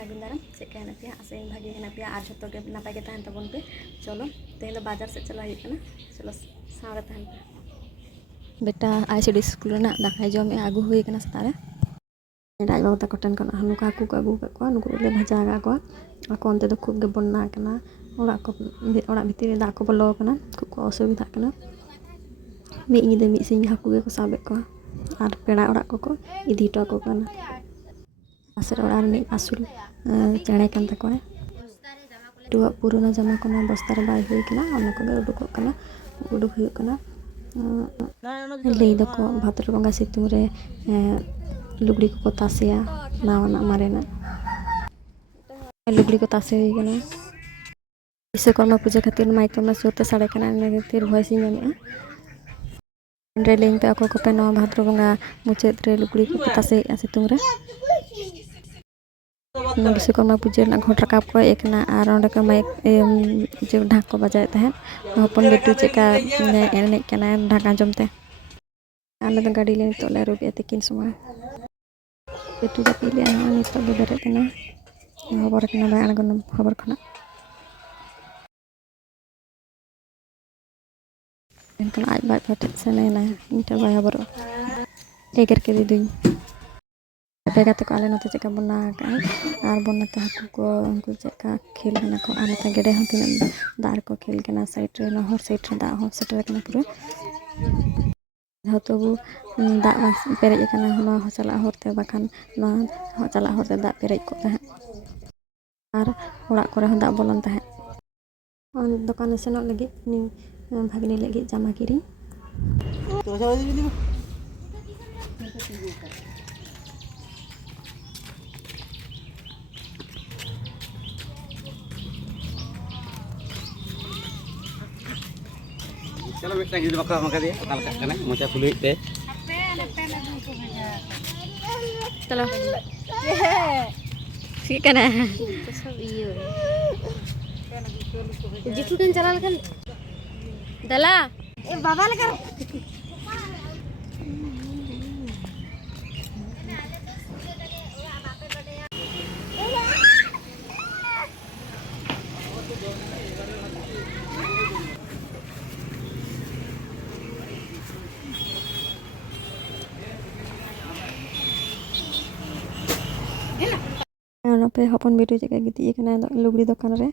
सागुन दाराम check हेना पे आसे भागे हेना पे आज जतो के नापाय के तहन तबन पे चलो तेहें दो बाजार से चला हुई चलो सावरे तहन पे बेटा आईसीडी स्कूल ना दाकाय जम आगू हुई कना सतारे आज बाबू तक टन कना नुका हाकू को आगू को नुकु ले भाजा गा को ako onte do खूब गे बन्ना कना ओड़ा भितर दाग को बोलो कना खूब को असुविधा कना मी ᱧᱤᱫᱟᱹ ᱢᱤᱫ ᱥᱤᱧ ᱦᱟᱹᱠᱩ ᱜᱮᱠᱚ ᱥᱟᱵᱮᱫ ᱠᱚᱣᱟ ᱟᱨ ᱯᱮᱲᱟ ᱚᱲᱟᱜ ᱠᱚᱠᱚ ᱤᱫᱤ ᱦᱚᱴᱚ ᱟᱠᱚ ᱠᱟᱱᱟ ᱯᱟᱥᱮᱨ ᱚᱲᱟᱜ ᱨᱤᱱᱤᱡ ᱟᱹᱥᱩᱞ ᱪᱮᱬᱮ ᱠᱟᱱ ᱛᱟᱠᱚᱣᱟ ᱴᱩᱣᱟᱜ ᱯᱩᱨᱩᱱᱟ ᱡᱟᱢᱟ ᱠᱚ ᱵᱚᱥᱛᱟ ᱨᱮ ᱵᱟᱭ ᱦᱩᱭ ᱠᱟᱱᱟ ᱚᱱᱟ ᱠᱚᱜᱮ ᱩᱰᱩᱠ ᱦᱩᱭᱩᱜ ᱠᱟᱱᱟ ᱞᱟᱹᱭ ᱫᱚᱠᱚ ᱵᱷᱟᱫᱨ ᱵᱚᱸᱜᱟ ᱥᱤᱛᱩᱝ ᱨᱮ लुगड़ी को तासेया नावाना मारेना लुगड़ी को तासे हुई कना विश्वकर्मा पूजा खातिर माइक में सोते साड़े कना खातिर भॉइस ᱧᱟᱢᱮᱜᱼᱟ रे लें पे ako को पे नवा भाद्र बंगा मुचाद रे लुगड़ी को तासेया सितुंग रे विश्वकर्मा पूजा ना घोट रकाब को एकना आर ओंडे को माइक जो ढाक को बजाय तहन हपन बेटू चेका एने कना ढाक आंजमते आले तो गाड़ी ले तो ले रुबिया तिकिन समय बेटू का पीले आना तो बेरे कना खबर कना बाय आगन खबर खना इनकन आज बाय फट सने ना इंटा बाय खबर एगर के दिदुई बेगा तो आले नते चेका बना का आर बना तो हाकू को उनको चेका खेल कना को आले ता गेडे हन तिन दार को खेल कना साइड रे न हर साइड रे दा हर सेटर कना पूरा हतो दा पेरेज कना हना चला होते बाखान ना चला होते दा पेरेज को तह आर ओड़ा करे दा बोलन तह दुकान सेनोग लगी भागनी लगी जामा किरी चलो बेटा गिद बका मका दे अकाल का कना मोचा खुली पे चलो ठीक है ना सब ये जितु दिन चला लखन दला ए बाबा लगा पे हपन बेटू जगह गिती कना लुगड़ी दुकान रे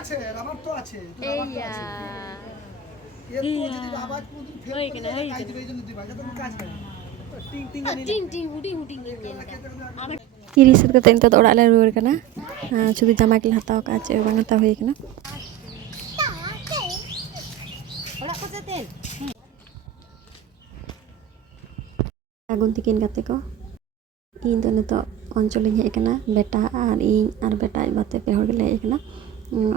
আছে আমার তো আছে এইয়া এর তো যদি আওয়াজ পুরো ফেল করে কাজ দিবে জন্য দিবা যত কাজ করে টিং টিং টিং টিং হুডি হুডি আমার किरी सद कते इंत ओड़ा ले रुवर कना शुधु जामा के हताव का चे बांग हताव हुई कना ओड़ा को जतेन आगुन तिकिन गाते को इन तो नितो अंचल हे कना बेटा आर बेटा बाते पे होड़ ले कना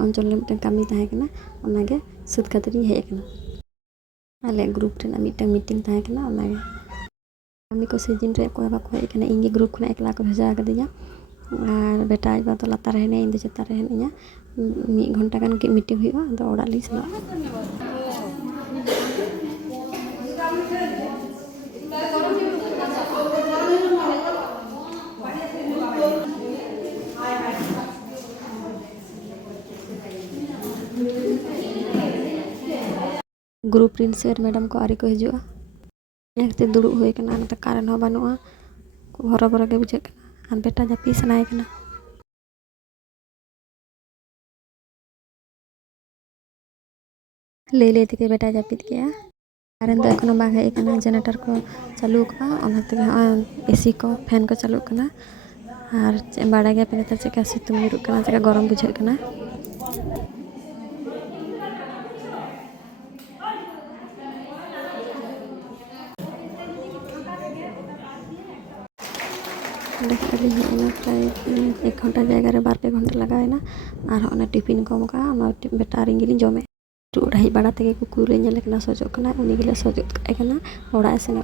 अंचल मिटन कामी ताहे कना ओनागे सुद खातिर हे कना आले ग्रुप रे मिटन मीटिंग ताहे कना ओनागे कामी को सीजन रे को बा को कना इंगे ग्रुप खना एकला को भेजा कदिया आर बेटा बा तो लातार हेने इन चेता रे हेनिया 1 घंटा गान के मीटिंग हुआ तो ओड़ा ली सना ग्रुप प्रिंसिपल मैडम को आरी को हजुआ एकते दुड़ु होय कना न त कारण हो बानुआ हरा भरा के बुझे कना आर बेटा जापी सनाय कना ले ले के बेटा जापित के कारण तो एखनो बाग है कना जनरेटर को चालू का ओनाते एसी को फैन को चालू कना आर बाड़ा के पे नेतर चेका सितुंग रुक कना चेका गरम बुझे कना देखा ना प्राय 1 घंटा जगह 2-3 घंटा लगाएना और टिफिन को एमका बेटा और इन जमे हज बड़ा तक कुकुर ले सजोना उनगे सजोद कना ओड़ा सेन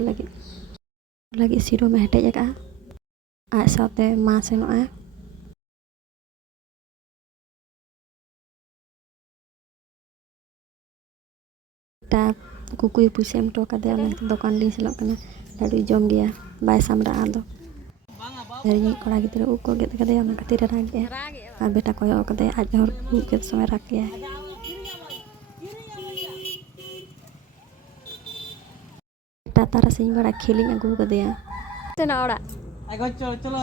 लगे सिरो में हेटेज आज साथे मा सेन कुकुर पुसे एम टोका दुकान ली चलना लाडू जम गया बै सामरा आदो कड़ा गिद्रा ऊब को गेद कदे खातिर रागे और बेटा कोयो कदे आज हर ऊब गेद समय राग गया बेटा तारा सिंह बड़ा खेलिंग अगू कदे तेना ओड़ा आगो चलो चलो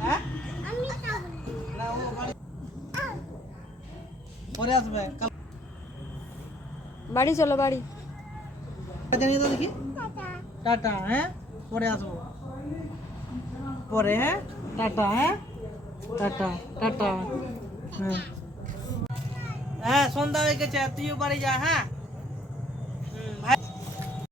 हैं ना वो পরে আসবে বাড়ি চলো বাড়ি জানিয়ে দাও দেখি টাটা হ্যাঁ পরে আসবো পরে হ্যাঁ টাটা হ্যাঁ টাটা টাটা হ্যাঁ হ্যাঁ সন্ধ্যা হয়ে গেছে তুইও বাড়ি যা হ্যাঁ